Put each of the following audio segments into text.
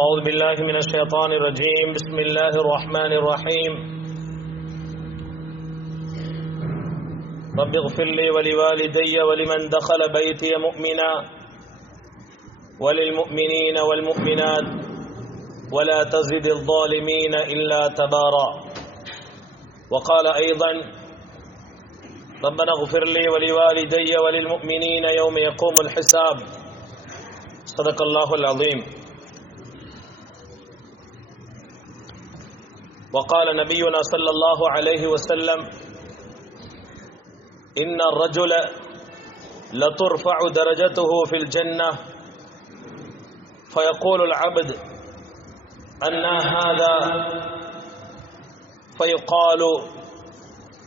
أعوذ بالله من الشيطان الرجيم. بسم الله الرحمن الرحيم. رب اغفر لي ولوالدي ولمن دخل بيتي مؤمنا وللمؤمنين والمؤمنات ولا تزد الظالمين إلا تبارا. وقال أيضا ربنا اغفر لي ولوالدي وللمؤمنين يوم يقوم الحساب. صدق الله العظيم. وقال نبينا صلى الله عليه وسلم إن الرجل لترفع درجته في الجنة فيقول العبد أنا هذا فيقال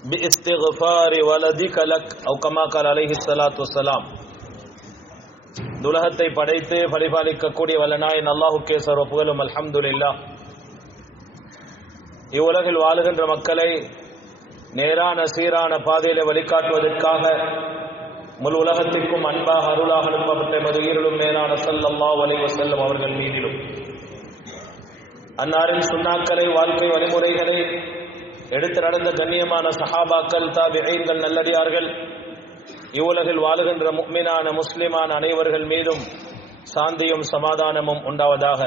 باستغفار ولدك لك أو كما قال عليه الصلاة والسلام. துலகத்தை படைத்து பரிபாலிக்கக்கூடிய வல்லநாயன் அல்லாஹுக்கே சர்வ புகழும். அல்ஹம்துலில்லாஹ். இவ்வுலகில் வாழுகின்ற மக்களை நேரான சீரான பாதையில வழிகாட்டுவதற்காக முழு உலகத்திற்கும் அன்பாக அருளாக அனுப்பப்பட்ட மதுயிரிலும் மேலான ஸல்லல்லாஹு அலைஹி வஸல்லம் அவர்கள் மீதிலும் அன்னாரின் சுன்னாக்களை வாழ்க்கை வழிமுறைகளை எடுத்து நடந்த கண்ணியமான சஹாபாக்கள் தாபிஈன்கள் நல்லடியார்கள் இவ்வுலகில் வாழுகின்ற முஃமினான முஸ்லிமான அனைவர்கள் மீதும் சாந்தியும் சமாதானமும் உண்டாவதாக.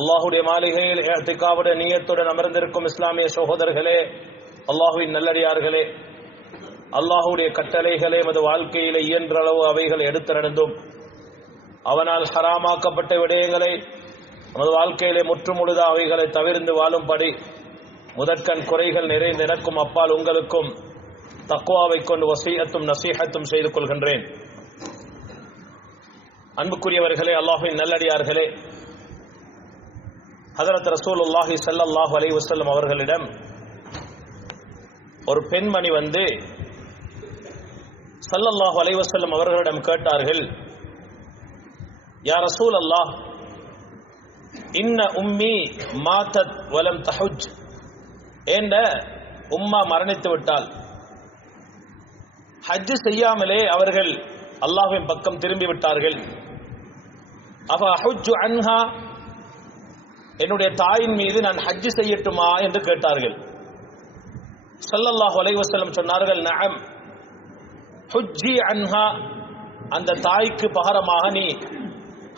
அல்லாஹுடைய மாளிகையில் இஅ்திகாவுடைய நியத்துடன் அமர்ந்திருக்கும் இஸ்லாமிய சகோதரர்களே, அல்லாஹுவின் நல்லடியார்களே, அல்லாஹுடைய கட்டளைகளை எமது வாழ்க்கையிலே இயன்ற அளவு அவைகளை எடுத்து நடந்தும் அவனால் ஹராமாக்கப்பட்ட விடயங்களை நமது வாழ்க்கையிலே முற்றுமுழுதா அவைகளை தவிர்ந்து வாழும்படி முதற்கண் குறைகள் நிறைந்து எனக்கும் அப்பால் உங்களுக்கும் தக்வாவை கொண்டு வஸீயத்தும் நசீஹத்தும் செய்து கொள்கின்றேன். அன்புக்குரியவர்களே, அல்லாஹுவின் நல்லடியார்களே, ஹஜ்ரத் ரசூலுல்லாஹி ஸல்லல்லாஹு அலைஹி வஸல்லம் அவர்களிடம் ஒரு பெண்மணி வந்து ஸல்லல்லாஹு அலைஹி வஸல்லம் அவர்களிடம் கேட்டார்கள், யா ரசூலல்லாஹ், இன்ன உம்மி மாதத் வலம் தஹுஜ், என்ற உம்மா மரணித்து விட்டால் ஹஜ் செய்யாமலே அவர்கள் அல்லாஹ்வின் பக்கம் திரும்பி விட்டார்கள். அஃப அஹுஜ்ஜு அன்ஹா, என்னுடைய தாயின் மீது நான் ஹஜ் செய்யட்டுமா என்று கேட்டார்கள். ஸல்லல்லாஹு அலைஹி வஸல்லம் சொன்னார்கள், நஅம் ஹுஜ்ஜி அன்ஹா, அந்த தாய்க்கு பகரமாக நீ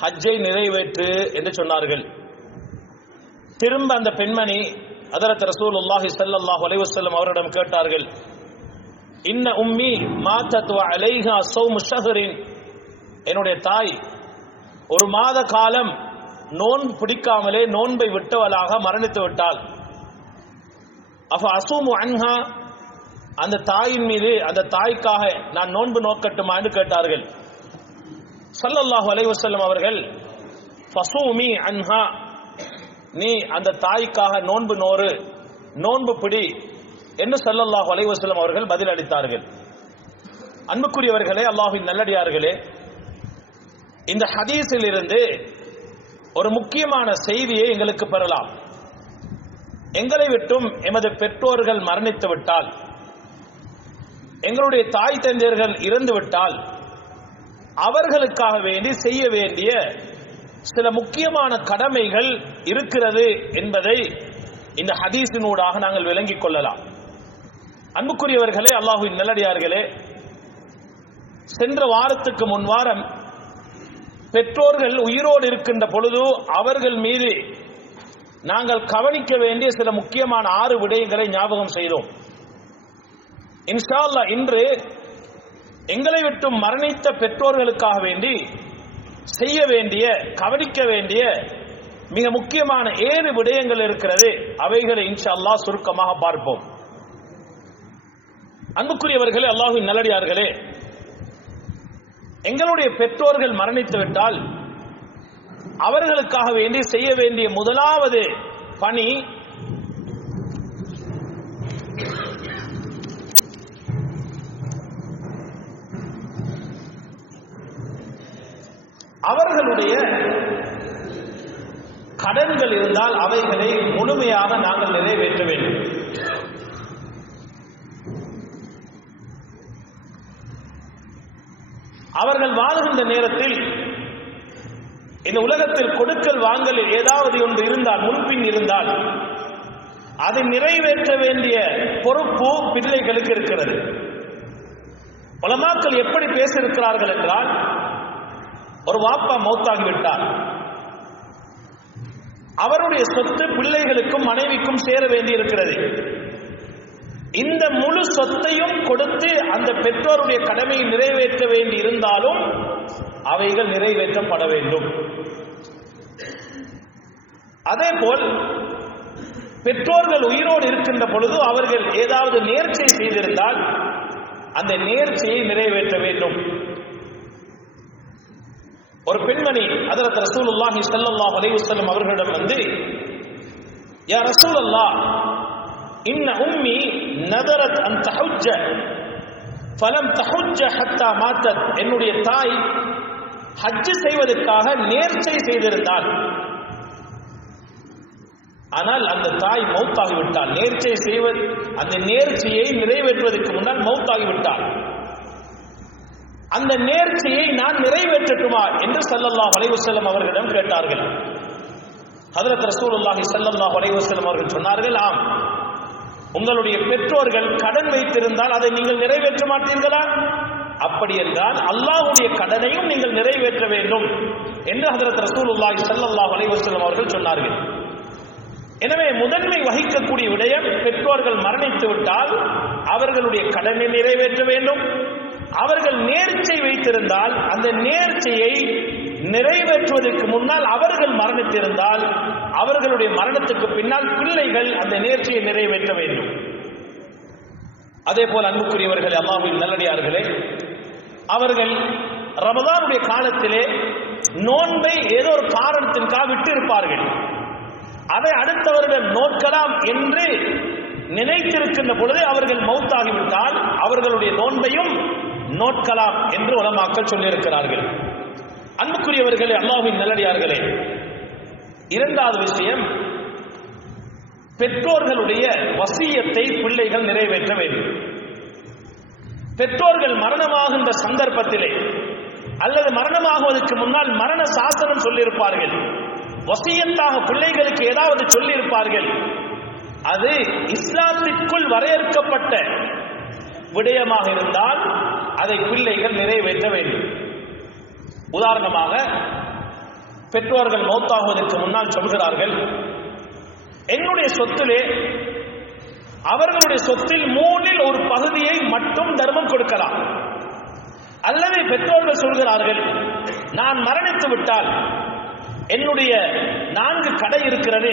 ஹஜ்ஜை நிறைவேற்று என்று சொன்னார்கள். திரும்ப அந்த பெண்மணி ஹஜ்ரத் ரசூலுல்லாஹி ஸல்லல்லாஹு அலைஹி வஸல்லம் அவரிடம் கேட்டார்கள், இன்ன உம்மி மாதத் வ அலைஹா ஸௌமு ஷஹ்ரின், என்னுடைய தாய் ஒரு மாத காலம் நோன்பு பிடிக்காமலே நோன்பை விட்டவளாக மரணித்து விட்டாள். அஃப அஸூமு அன்ஹா, அந்த தாயின் மீது அந்த தாய்க்காக நான் நோன்பு நோக்கட்டுமா என்று கேட்டார்கள். ஸல்லல்லாஹு அலைஹி வஸல்லம் அவர்கள் ஃபஸூமி அன்ஹா, நீ அந்த தாய்க்காக நோன்பு நோறு, நோன்பு பிடி என்று ஸல்லல்லாஹு அலைஹி வஸல்லம் அவர்கள் பதில் அளித்தார்கள். அன்புக்குரியவர்களே, அல்லாஹ்வின் நல்லடியார்களே, இந்த ஹதீஸில் இருந்து ஒரு முக்கியமான செய்தியை எங்களுக்கு பெறலாம். எங்களை விட்டும் எமது பெற்றோர்கள் மரணித்து விட்டால், எங்களுடைய தாய் தந்தையர்கள் இறந்து விட்டால், அவர்களுக்காக வேண்டி செய்ய வேண்டிய சில முக்கியமான கடமைகள் இருக்கிறது என்பதை இந்த ஹதீஸினூடாக நாங்கள் விளங்கிக் கொள்ளலாம். அன்புக்குரியவர்களே, அல்லாஹ்வின் நல்லடியார்களே, சென்ற வாரத்துக்கு முன் வாரம் பெற்றோர்கள் உயிரோடு இருக்கின்ற பொழுது அவர்கள் மீது நாங்கள் கவனிக்க வேண்டிய சில முக்கியமான 6 விடயங்களை ஞாபகம் செய்தோம். இன்ஷா அல்லாஹ் இன்று எங்களை விட்டு மரணித்த பெற்றோர்களுக்காக வேண்டி செய்ய வேண்டிய, கவனிக்க வேண்டிய மிக முக்கியமான 7 விடயங்கள் இருக்கிறது. அவைகளை இன்ஷா அல்லாஹ் சுருக்கமாக பார்ப்போம். அன்புக்குரியவர்களே, அல்லாஹ்வின் நல்லடியார்களே, எங்களுடைய பெற்றோர்கள் மரணித்து விட்டால் அவர்களுக்காக வேண்டி செய்ய வேண்டிய முதலாவது பணி அவர்களுடைய கடன்கள் இருந்தால் அவைகளை முழுமையாக நாங்கள் நிறைவேற்ற வேண்டும். அவர்கள் வாழுகின்ற நேரத்தில் இந்த உலகத்தில் கொடுக்கல் வாங்கலில் ஏதாவது ஒன்று இருந்தால், முன்பின் இருந்தால், அதை நிறைவேற்ற வேண்டிய பொறுப்பு பிள்ளைகளுக்கு இருக்கிறது. உலமாக்கள் எப்படி பேசியிருக்கிறார்கள் என்றால், ஒரு வாப்பா மௌத்தாகிவிட்டார், அவருடைய சொத்து பிள்ளைகளுக்கும் மனைவிக்கும் சேர வேண்டி இருக்கிறது. இந்த முழு சொத்தையும் கொடுத்து அந்த பெற்றோருடைய கடமையை நிறைவேற்ற வேண்டி இருந்தாலும் அவைகள் நிறைவேற்றப்பட வேண்டும். அதேபோல் பெற்றோர்கள் உயிரோடு இருக்கின்ற பொழுது அவர்கள் ஏதாவது நேர்ச்சை செய்திருந்தால் அந்த நேர்ச்சையை நிறைவேற்ற வேண்டும். ஒரு பெண்மணி ஹஜ்ரத் ரசூலுல்லாஹி ஸல்லல்லாஹு அலைஹி வஸல்லம் அவர்களிடம் வந்து, யா ரசூலல்லாஹ், இன்ன உம்மி நதரத் அன் தஹுஜ்ஜ ஃபலம் தஹுஜ்ஜ ஹத்தா மாத்தத், என்னுடைய தாய் ஹஜ் செய்வதற்காக நேர்ச்சை செய்திருந்தால், ஆனால் அந்த தாய் மௌத்தாகிவிட்டாள். நேர்ச்சை செய்வது, அந்த நேர்ச்சையை நிறைவேற்றுவதற்கு முன்னால் மௌத்தாகிவிட்டாள். அந்த நேர்ச்சையை நான் நிறைவேற்றட்டுமா என்று ஸல்லல்லாஹு அலைஹி வஸல்லம் அவர்களிடம் கேட்டார்கள். ஹஜ்ரத் ரசூலுல்லாஹி ஸல்லல்லாஹு அலைஹி வஸல்லம் அவர்கள் சொன்னார்கள், ஆம், உங்களுடைய பெற்றோர்கள் கடன் வைத்திருந்தால் அதை நீங்கள் நிறைவேற்ற மாட்டீர்களா? அப்படி என்றால் அல்லாஹ்வுடைய கடனையும் நீங்கள் நிறைவேற்ற வேண்டும் என்று ஹஜ்ரத் ரசூலுல்லாஹி ஸல்லல்லாஹு அலைஹி வஸல்லம் அவர்கள் சொன்னார்கள். எனவே முதன்மை வகிக்கக்கூடிய விடயம், பெற்றோர்கள் மரணித்து விட்டால் அவர்களுடைய கடனை நிறைவேற்ற வேண்டும். அவர்கள் நேர்ச்சை வைத்திருந்தால் அந்த நேர்ச்சையை நிறைவேற்றுவதற்கு முன்னால் அவர்கள் மரணித்திருந்தால் அவர்களுடைய மரணத்துக்கு பின்னால் பிள்ளைகள் அந்த நேர்ச்சையை நிறைவேற்ற வேண்டும். அதே போல் அன்புக்குரியவர்கள், அல்லாஹ்வின் நல்லடியார்களே, அவர்கள் ரமதானுடைய காலத்திலே நோன்பை ஏதோ ஒரு காரணத்திற்காக விட்டு இருப்பார்கள். அதை அடுத்தவர்கள் நோக்கலாம் என்று நினைத்திருக்கின்ற பொழுது அவர்கள் மௌத்தாகிவிட்டால் அவர்களுடைய நோன்பையும் நோக்கலாம் என்று உலமாக்கள் சொல்லியிருக்கிறார்கள். அன்புக்குரியவர்களே, அல்லாஹ்வின் நல்லடியார்களே, இரண்டாவது விஷயம், பெற்றோர்களுடைய வசியத்தை பிள்ளைகள் நிறைவேற்ற வேண்டும். பெற்றோர்கள் மரணமாகின்ற சந்தர்ப்பத்திலே அல்லது மரணமாகுவதற்கு முன்னால் மரண சாசனம் சொல்லியிருப்பார்கள், வசியத்தாக பிள்ளைகளுக்கு ஏதாவது சொல்லியிருப்பார்கள். அது இஸ்லாத்திற்குள் வரையறுக்கப்பட்ட விடயமாக இருந்தால் அதை பிள்ளைகள் நிறைவேற்ற வேண்டும். உதாரணமாக, பெற்றோர்கள் மௌத்தாகுவதற்கு முன்னால் சொல்கிறார்கள், என்னுடைய சொத்திலே அவர்களுடைய சொத்தில் 3இல் ஒரு பகுதியை மட்டும் தர்மம் கொடுக்கலாம். அல்லது பெற்றோர்கள் சொல்கிறார்கள், நான் மரணித்து விட்டால் என்னுடைய 4 கடை இருக்கிறது,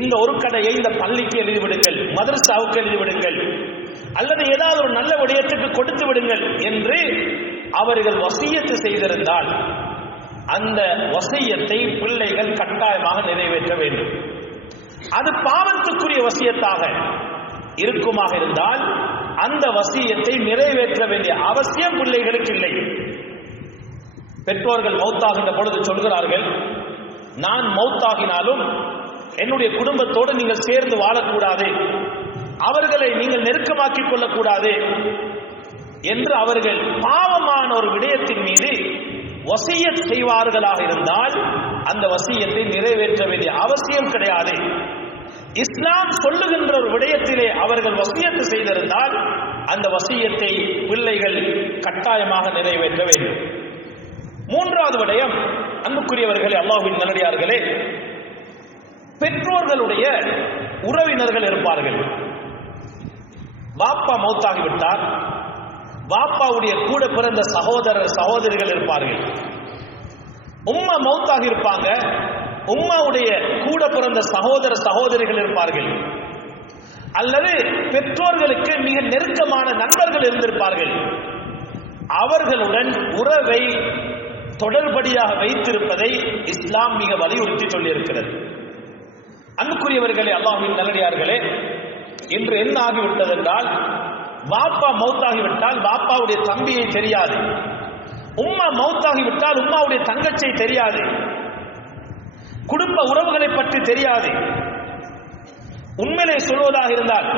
இந்த ஒரு கடையை இந்த பள்ளிக்கு எழுதிவிடுங்கள், மதரசாவுக்கு எழுதிவிடுங்கள், அல்லது ஏதாவது ஒரு நல்ல விடயத்துக்கு கொடுத்து விடுங்கள் என்று அவர்கள் வசியத்து செய்திருந்தால் அந்த வசியத்தை பிள்ளைகள் கட்டாயமாக நிறைவேற்ற வேண்டும். அது பாவத்துக்குரிய வசியத்தாக இருக்குமாக இருந்தால் அந்த வசியத்தை நிறைவேற்ற வேண்டிய அவசியம் பிள்ளைகளுக்கு இல்லை. பெற்றோர்கள் மௌத்தாகின்ற பொழுது சொல்கிறார்கள், நான் மௌத்தாகினாலும் என்னுடைய குடும்பத்தோடு நீங்கள் சேர்ந்து வாழக்கூடாது, அவர்களை நீங்கள் நெருக்கமாக்கிக் கொள்ளக்கூடாது என்று அவர்கள் பாவமான ஒரு விடயத்தின் மீது வசியத் செய்வார்களாக இருந்தால் அந்த வசியத்தை நிறைவேற்ற வேண்டிய அவசியம் கிடையாது. இஸ்லாம் சொல்லுகின்ற ஒரு விடயத்திலே அவர்கள் வசியத்து செய்திருந்தால் அந்த வசியத்தை பிள்ளைகள் கட்டாயமாக நிறைவேற்ற வேண்டும். மூன்றாவது விடயம், அன்புக்குரியவர்களே, அல்லாஹ்வின் நல்லடியார்களே, பெற்றோர்களுடைய உறவினர்கள் இருப்பார்கள். பாப்பா மௌத்தாகிவிட்டார், பாப்பாவுடைய கூட பிறந்த சகோதரர் சகோதரிகள் இருப்பார்கள். உம்மா மௌத்தாகி இருப்பாங்க, உம்மாவுடைய கூட பிறந்த சகோதர சகோதரிகள் இருப்பார்கள். அல்லது பெற்றோர்களுக்கு மிக நெருக்கமான நண்பர்கள் இருந்திருப்பார்கள். அவர்களுடன் உறவை தொடர்படியாக வைத்திருப்பதை இஸ்லாம் மிக வலியுறுத்தி சொல்லியிருக்கிறது. அன்புக்குரியவர்களே, அல்லாஹ்வின் நல்லடியார்களே, இன்று என்ன ஆகிவிட்டது என்றால், பாப்பா மௌத்தாகிவிட்டால் பாப்பாவுடைய தம்பியை தெரியாது, உம்மா மௌத்தாகிவிட்டால் உம்மாவுடைய தங்கச்சியை தெரியாது, குடும்ப உறவுகளை பற்றி தெரியாது. உண்மையிலே சொல்வதாக இருந்தால்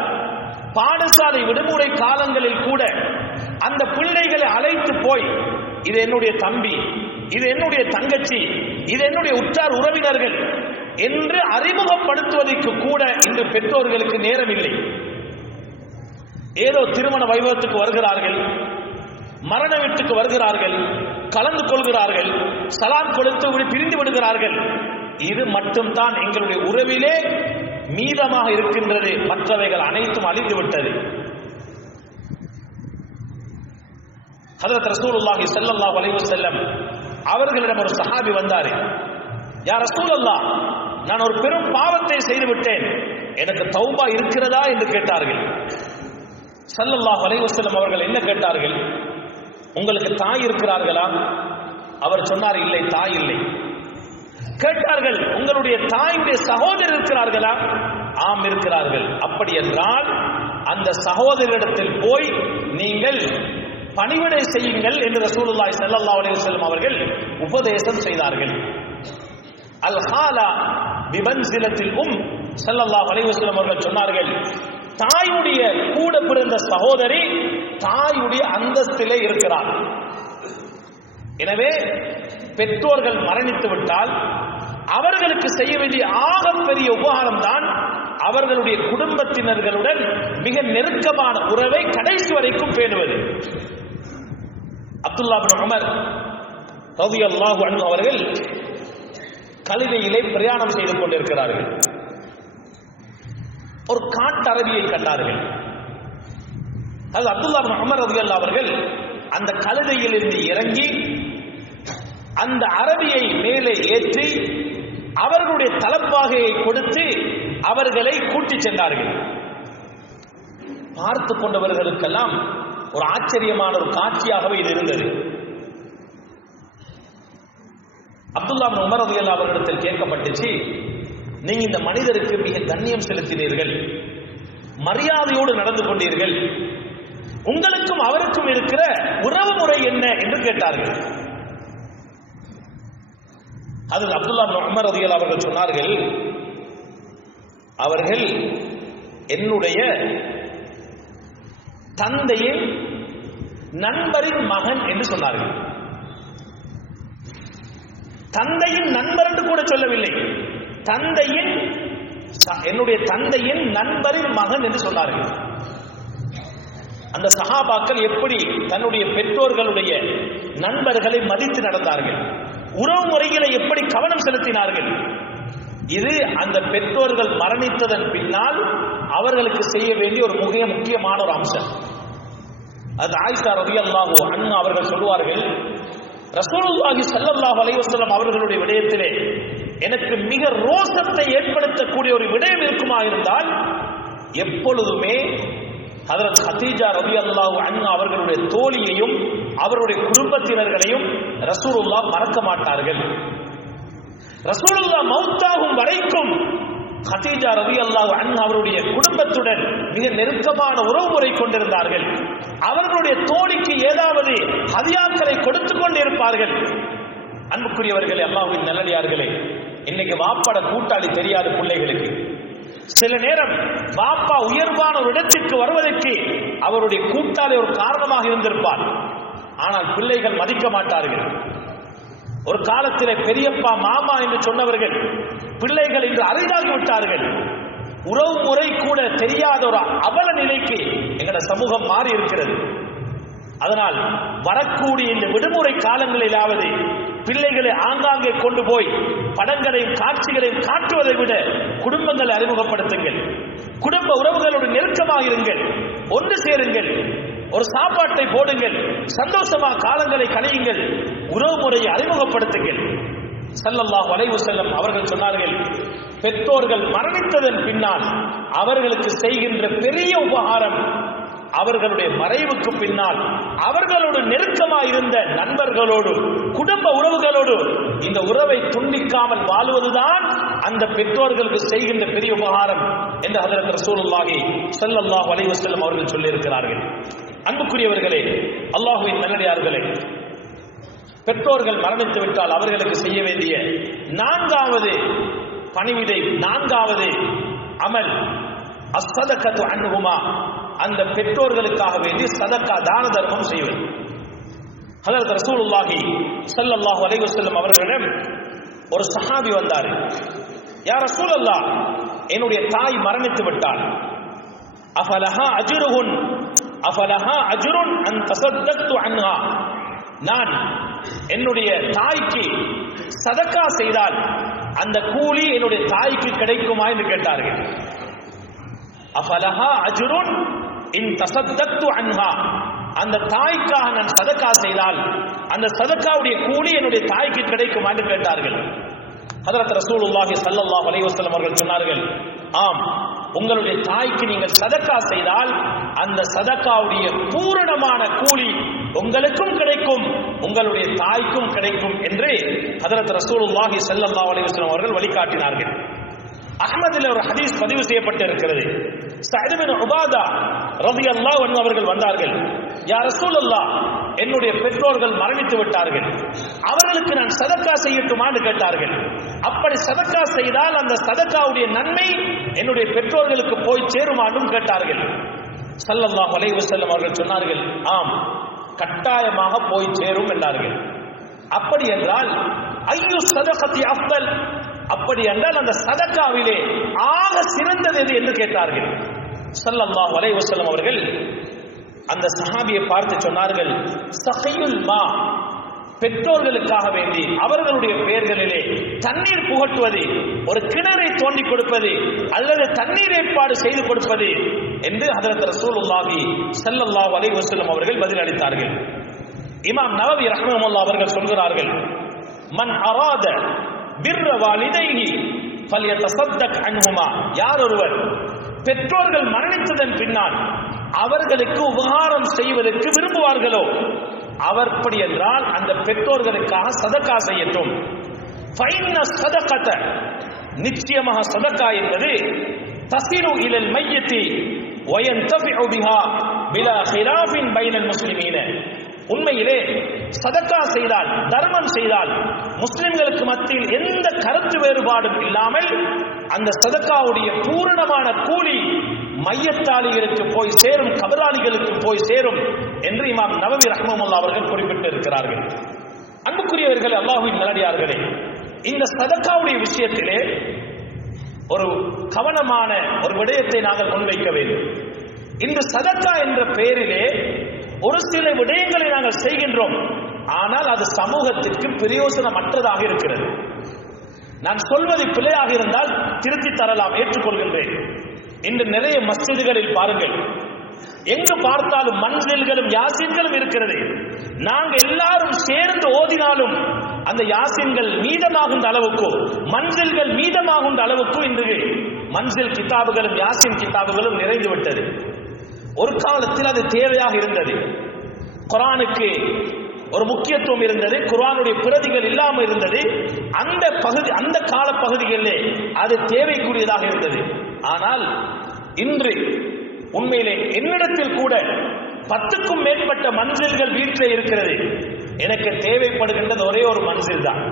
பாடசாலை விடுமுறை காலங்களில் கூட அந்த பிள்ளைகளை அழைத்து போய், இது என்னுடைய தம்பி, இது என்னுடைய தங்கச்சி, இது என்னுடைய உற்றார் உறவினர்கள் என்று அறிமுகப்படுத்துவதற்கு கூட இன்று பெற்றோர்களுக்கு நேரம் இல்லை. ஏதோ திருமண வைபவத்துக்கு வருகிறார்கள், மரண வீட்டுக்கு வருகிறார்கள், கலந்து கொள்கிறார்கள், சலாம் கொடுத்து பிரிந்து விடுகிறார்கள். இது மட்டும்தான் எங்களுடைய உறவிலே மீதமாக இருக்கின்றது. மற்றவைகள் அனைத்தும் அழிந்து விட்டது. ஹஜ்ரத் ரசூலுல்லாஹி ஸல்லல்லாஹு அலைஹி வஸல்லம் அவர்களிடம் ஒரு சஹாபி வந்தார். யா ரசூலல்லாஹ், நான் ஒரு பெரும் பாவத்தை செய்து விட்டேன், எனக்கு தௌபா இருக்கிறதா என்று கேட்டார்கள். ஸல்லல்லாஹு அலைஹி வஸல்லம் அவர்கள் என்ன கேட்டார்கள்? உங்களுக்கு தாய் இருக்கிறார்களா? அவர் சொன்னார், இல்லை, தாய் இல்லை. கேட்டார்கள், உங்களுடைய தாயுடைய சகோதரர் இருக்கிறார்களா? ஆம், இருக்கிறார்கள். அப்படி என்றால் அந்த சகோதரரிடத்தில் போய் நீங்கள் பணிவிடை செய்யுங்கள் என்று ரசூலுல்லாஹி ஸல்லல்லாஹு அலைஹி வஸல்லம் அவர்கள் உபதேசம் செய்தார்கள். அல் ஹாலா பிமன்சிலத்தில் ஸல்லல்லாஹு அலைஹி வஸல்லம் அவர்கள் சொன்னார்கள், தாயுடைய கூட பிறந்த சகோதரி தாயுடைய அந்தஸ்திலே இருக்கிறார். எனவே பெற்றோர்கள் மரணித்து விட்டால் அவர்களுக்கு செய்ய வேண்டிய ஆகப்பெரிய உபகாரம் தான் அவர்களுடைய குடும்பத்தினர்களுடன் மிக நெருக்கமான உறவை கடைசி வரைக்கும் பேணுவது. அப்துல்லா இப்னு உமர் ரலியல்லாஹு அன்ஹு அவர்கள் கழுதையிலே பிரயாணம் செய்து கொண்டிருக்கிறார்கள். ஒரு காட்டரவியை கண்டார்கள். அது அப்துல்லா இப்னு உமர் ரலியல்லாஹு அவர்கள் அந்த கழுதையில் இருந்து இறங்கி அந்த அரபியை மேலே ஏற்றி அவர்களுடைய தலப்பாகையை கொடுத்து அவர்களை கூட்டிச் சென்றார்கள். பார்த்து கொண்டவர்களுக்கெல்லாம் ஒரு ஆச்சரியமான ஒரு காட்சியாகவே இது இருந்தது. அப்துல்லா இப்னு உமர் ரலியல்லாஹு அவர்களிடத்தில் கேட்கப்பட்டுச்சு, நீங்க இந்த மனிதருக்கு மிக கண்ணியம் செலுத்தினீர்கள், மரியாதையோடு நடந்து கொண்டீர்கள், உங்களுக்கும் அவருக்கும் இருக்கிற உறவு முறை என்ன என்று கேட்டார்கள். அதில் அப்துல்லா இப்னு உமர் ரலியல்லாஹு அவர்கள் சொன்னார்கள், அவர்கள் என்னுடைய தந்தையின் நண்பரின் மகன் என்று சொன்னார்கள். தந்தையின் நண்பர் என்று கூட சொல்லவில்லை, என்னுடைய தந்தையின் நண்பரின் மகன் என்று சொன்னார்கள். அந்த சஹாபாக்கள் எப்படி தன்னுடைய பெற்றோர்களுடைய நண்பர்களை மதித்து நடந்தார்கள், உறவு முறைகளை எப்படி கவனம் செலுத்தினார்கள். இது அந்த பெற்றோர்கள் மரணித்ததன் பின்னால் அவர்களுக்கு செய்ய வேண்டிய ஒரு மிக முக்கியமான ஒரு அம்சம். அது ஆயிஷா ரலியல்லாஹு அன்ஹா அவர்கள் சொல்வார்கள், ரசூலுல்லாஹி ஸல்லல்லாஹு அலைஹி வஸல்லம் அவர்களுடைய விடயத்திலே எனக்கு மிக ரோசத்தை ஏற்படுத்தக்கூடிய ஒரு விடயம் இருக்குமா இருந்தால் எப்பொழுதுமே ஹஜ்ரத் கதீஜா ரலியல்லாஹு அன்ஹா அவர்களுடைய தோழியையும் அவருடைய குடும்பத்தினர்களையும் ரசூலுல்லாஹ் மறக்க மாட்டார்கள். ரசூலுல்லாஹ் மௌத்தாகும் வரைக்கும் கதீஜா ரலியல்லாஹு அன்ஹா அவருடைய குடும்பத்துடன் மிக நெருக்கமான உறவுமுறை கொண்டிருந்தார்கள். அவர்களுடைய தோழிக்கு ஏதாவது ஹதியாக்களை கொடுத்து கொண்டிருப்பார்கள். அன்புக்குரியவர்களே, அல்லாஹ்வின் நல்லடியார்களே, இன்னைக்கு வாப்பாட கூட்டாளி தெரியாத பிள்ளைகளுக்கு சில நேரம் வாப்பா உயர்வான ஒரு இடத்திற்கு வருவதற்கு அவருடைய கூட்டாளி ஒரு காரணமாக இருந்திருப்பார். ஆனால் பிள்ளைகள் மதிக்க மாட்டார்கள். ஒரு காலத்திலே பெரியப்பா மாமா என்று சொன்னவர்கள் பிள்ளைகள் இன்று அரிதாகி விட்டார்கள். உறவு முறை கூட தெரியாத ஒரு அவல நிலைக்கு எங்களோட சமூகம் மாறி இருக்கிறது. அதனால் வரக்கூடிய இந்த விடுமுறை காலங்களிலாவது பிள்ளைகளை ஆங்காங்கே கொண்டு போய் படங்களையும் காட்சிகளையும் காட்டுவதை விட குடும்பங்களை அறிமுகப்படுத்துங்கள். குடும்ப உறவுகளோடு நெருக்கமாக இருங்கள், ஒன்று சேருங்கள், ஒரு சாப்பாட்டை போடுங்கள், சந்தோஷமாக காலங்களை கழியுங்கள், உறவு முறையை அறிமுகப்படுத்துங்கள். ஸல்லல்லாஹு அலைஹி வஸல்லம் அவர்கள் சொன்னார்கள், பெற்றோர்கள் மரணித்ததன் பின்னால் அவர்களுக்கு செய்கின்ற பெரிய உபகாரம் அவர்களுடைய மறைவுக்கு பின்னால் அவர்களோடு நெருக்கமாக இருந்த நண்பர்களோடு குடும்ப உறவுகளோடு இந்த உறவை துண்டிக்காமல் வாழ்வதுதான் அந்த பெற்றோர்களுக்கு செய்கின்ற பெரிய உபகாரம் என்று ஹஜ்ரத் ரசூலுல்லாஹி ஸல்லல்லாஹு அலைஹி வஸல்லம் அவர்கள் சொல்லியிருக்கிறார்கள். அன்புக்குரியவர்களே, அல்லாஹ்வின் நல்லடியார்களே, பெற்றோர்கள் மரணித்து விட்டால் அவர்களுக்கு செய்ய வேண்டிய நான்காவது பணிவிடை, நான்காவது அமல் அஸ்ஸதகத்து அன்ஹுமா, அந்த பெற்றோர்களுக்காக வேண்டி சதக்கா, தான தர்மம் செய்வது. ஹஜ்ரத் ரசூலுல்லாஹி ஸல்லல்லாஹு அலைஹி வஸல்லம் அவர்களிடம் ஒரு சஹாபி வந்தார். யா ரசூலல்லாஹ், என்னுடைய தாய் மரணித்து விட்டாள். அஃபலஹா அஜ்ருன் அன் தஸத்தக்து அன்ஹா, நான் என்னுடைய தாய்க்கு சதக்கா செய்தால் அந்த கூலி என்னுடைய தாய்க்கு கிடைக்குமா என்று கேட்டார்கள். அஃபலஹா அஜ்ருன் இன் தஸத்தக்து அன்ஹா, அந்த தாய்க்காக நான் சதக்கா செய்தால் அந்த சதக்காவுடைய கூலி என்னுடைய தாய்க்கு கிடைக்குமா என்று கேட்டார்கள். ஹஜ்ரத் ரசூலுல்லாஹி ஸல்லல்லாஹு அலைஹி வஸல்லம் அவர்கள் சொன்னார்கள், ஆம், உங்களுடைய தாய்க்கு நீங்கள் சதக்கா செய்தால் அந்த சதக்காவுடைய பூரணமான கூலி உங்களுக்கும் கிடைக்கும், உங்களுடைய தாய்க்கும் கிடைக்கும் என்று ஹஜ்ரத் ரசூலுல்லாஹி ஸல்லல்லாஹு அலைஹி வஸல்லம் அவர்கள் வழிகாட்டினார்கள். அஹ்மதில் ஒரு ஹதீஸ் பதிவு செய்யப்பட்டிருக்கிறது. சஅத் பின் உபாதா ரலியல்லாஹு அன்ஹு அவர்கள் வந்தார்கள். யா ரசூலல்லாஹ், என்னுடைய பெற்றோர்கள் மரணித்து விட்டார்கள், அவர்களுக்கு நான் சதக்கா செய்யட்டுமா என்று கேட்டார்கள். அப்படி சதக்கா செய்தால் அந்த சதக்காவுடைய நன்மை என்னுடைய பெற்றோர்களுக்கு போய் சேருமானும் கேட்டார்கள். ஸல்லல்லாஹு அலைஹி வஸல்லம் அவர்கள் சொன்னார்கள், ஆம், கட்டாயமாக போய் சேரும் என்றார்கள். அப்படி என்றால் ஐயு சதகத்தி அஃதல், அப்படி என்றால் அந்த சதக்காவிலே ஆக சிறந்தது எது என்று கேட்டார்கள். ஸல்லல்லாஹு அலைஹி வஸல்லம் அவர்கள் அந்த சஹாபியை பார்த்து சொன்னார்கள், சஹியுல் மா, பெற்றோர்களுக்காக வேண்டி அவர்களுடைய பெயர்களிலே தண்ணீர் புகட்டுவது, ஒரு கிணறை தோண்டி கொடுப்பது அல்லது தண்ணீர் ஏற்பாடு செய்து கொடுப்பது என்று ஹஜ்ரத் ரசூலுல்லாஹி ஸல்லல்லாஹு அலைஹி வஸல்லம் அவர்கள் பதில் அளித்தார்கள். இமாம் நவவி ரஹ்மத்துல்லாஹி அவர்கள் சொல்கிறார்கள், மன் அராத பிர்ர வாலிதைஹி ஃபல்யதஸத்தக் அன்ஹுமா, யார் ஒருவர் பெற்றோர்கள் மரணித்ததன் பின்னால் அவர்களுக்கு உபகாரம் செய்வதற்கு விரும்புவார்களோ அவர் அப்படி என்றால் அந்த பெற்றோர்களுக்காக சதக்கா செய்யட்டும். ஃபைன்ன ஸதகத, நிச்சயமாக சதக்கா என்பது தஸிலு இலல் மையத்தி வ யன்தஃபிஉ பிஹா பிலா খিলাஃபின் பைனல் முஸ்லிமீன, உண்மையிலே சதக்கா செய்தால், தர்மம் செய்தால் முஸ்லிம்களுக்கு மத்தியில் எந்த கருத்து வேறுபாடும் இல்லாமல் அந்த சதக்காவுடைய பூரணமான கூலி மையத்தாளிகளுக்கு போய் சேரும், கபராளிகளுக்கு போய் சேரும் என்று இமாம் நவவி ரஹ்மத்துல்லாஹி அவர்கள் குறிப்பிட்டு இருக்கிறார்கள். அன்புக்குரியவர்களே, அல்லாஹ்வின் நல்லடியார்களே, இந்த சதக்காவுடைய விஷயத்திலே ஒரு கவனமான ஒரு விடயத்தை நாங்கள் முன்வைக்க வேண்டும். இந்த சதக்கா என்ற பெயரிலே ஒரு சில விடயங்களை நாங்கள் செய்கின்றோம், ஆனால் அது சமூகத்திற்கு பிரயோசனமற்றதாக இருக்கிறது. நான் சொல்வது பிழையாக இருந்தால் திருத்தி தரலாம், ஏற்றுக்கொள்கின்றேன். இன்று நிறைய மஸ்ஜிதுகளில் பாருங்கள், எங்கு பார்த்தாலும் மன்சில்களும் யாசீன்களும் இருக்கிறது. நாங்கள் எல்லாரும் சேர்ந்து ஓதினாலும் அந்த யாசீன்கள் மீதமாகின்ற அளவுக்கு, மன்சில்கள் மீதமாகின்ற அளவுக்கு இன்று மன்சில் கிதாபுகளும் யாசீன் கிதாபுகளும் நிறைந்து விட்டது. ஒரு காலத்தில் அது தேவையாக இருந்தது. குர்ஆனுக்கு ஒரு முக்கியத்துவம் இருந்தது, குர்ஆனுடைய பிரதிகள் இல்லாமல் இருந்தது. அந்த பகுதி, அந்த கால பகுதிகளிலே அது தேவைக்குரியதாக இருந்தது. ஆனால் இன்று உண்மையிலே என்னிடத்தில் கூட 10க்கும் மேற்பட்ட மன்சில்கள் வீட்டில் இருக்கிறது. எனக்கு தேவைப்படுகின்றது ஒரே ஒரு மன்சில் தான்.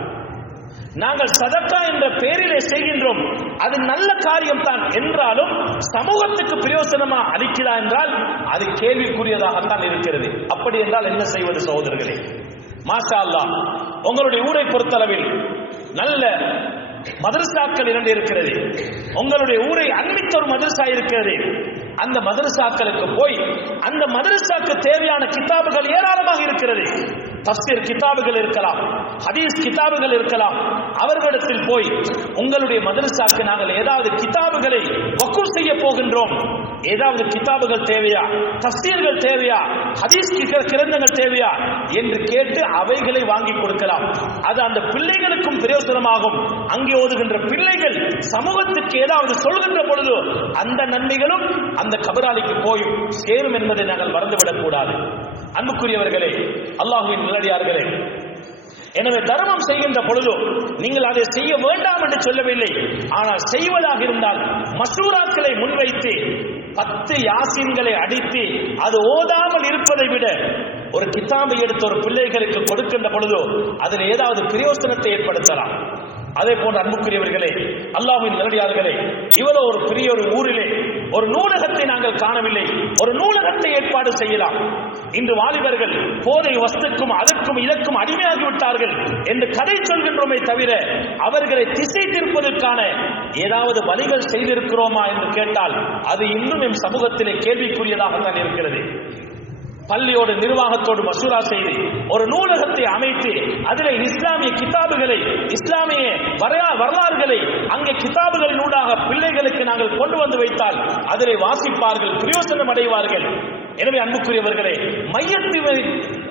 நாங்கள் சதக்கா என்ற பெயரிலே செய்கின்றோம், அது நல்ல காரியம் தான் என்றாலும் சமூகத்துக்கு பிரயோசனமா அளிக்கிறா என்றால் அது கேள்விக்குரியதாகத்தான் இருக்கிறது. அப்படி என்றால் என்ன செய்வது சகோதரர்களே? மாஷா அல்லாஹ், உங்களுடைய ஊரை பொறுத்தளவில் நல்ல மதரசாக்கள் 2 இருக்கிறது. உங்களுடைய ஊரை அண்மித்த ஒரு மதரசா இருக்கிறது. அந்த மதரசாக்களுக்கு போய் அந்த மதரசாக்கு தேவையான கிதாபுகள் ஏராளமாக இருக்கிறது. தஃசீர் கிதாபுகள் இருக்கலாம், ஹதீஸ் கிதாபுகள் இருக்கலாம். அவர்களிடத்தில் போய் உங்களுடைய மதரசாக்கு நாங்கள் ஏதாவது கிதாபுகளை வக்ஃப் செய்ய போகின்றோம், ஏதாவது கிதாபுகள் தேவையா, தஃசீர்கள் தேவையா, ஹதீஸ் கிரந்தங்கள் தேவையா என்று கேட்டு அவைகளை வாங்கி கொடுக்கலாம். அது அந்த பிள்ளைகளுக்கும் பிரயோசனமாகும். அங்கே ஓதுகின்ற பிள்ளைகள் சமூகத்துக்கு ஏதாவது சொல்கின்ற பொழுது அந்த நன்மைகளும் அந்த கபராளிக்கு போய் சேரும் என்பதை நாங்கள் மறந்துவிடக் கூடாது. அன்புக்குரியவர்களே, அல்லாஹ்வின் நல்லடியார்களே, எனவே தர்மம் செய்கின்ற பொழுது நீங்கள் அதை செய்ய வேண்டாம் என்று சொல்லவில்லை. ஆனால் செய்வதாக இருந்தால் மசூராக்களை முன்வைத்து 10 யாசீன்களை அடித்து அது ஓதாமல் இருப்பதை விட ஒரு கிதாபை எடுத்து ஒரு பிள்ளைகளுக்கு கொடுக்கின்ற பொழுது அதில் ஏதாவது பிரயோசனத்தை ஏற்படுத்தலாம். அதே போன்ற அன்புக்குரியவர்களே, அல்லாஹ்வின் நல்லடியார்களே, இவ்வளவு ஒரு பெரிய ஒரு ஊரிலே ஒரு நூலகத்தை நாங்கள் காணவில்லை. ஒரு நூலகத்தை ஏற்பாடு செய்யலாம். இன்று வாலிபர்கள் போதை வஸ்துக்கும் அதற்கு அதற்கும் இதற்கும் அடிமையாகி விட்டார்கள் என்று கதை சொல்கின்றோமே தவிர அவர்களை திசை திருப்பதற்கான ஏதாவது வழிகள் செய்திருக்கிறோமா என்று கேட்டால் அது இன்னும் எம் சமூகத்திலே கேள்விக்குரியதாகத்தான் இருக்கிறது. பள்ளியோடு நிர்வாகத்தோடு மசூரா செய்து ஒரு நூலகத்தை அமைத்து அதில் இஸ்லாமிய கிதாபுகளை, இஸ்லாமிய வரலாறுகளை அங்கே கிதாபுகளின் ஊடாக பிள்ளைகளுக்கு நாங்கள் கொண்டு வந்து வைத்தால் அதிலே வாசிப்பார்கள், பிரயோசனம் அடைவார்கள். எனவே அன்புக்குரியவர்களே,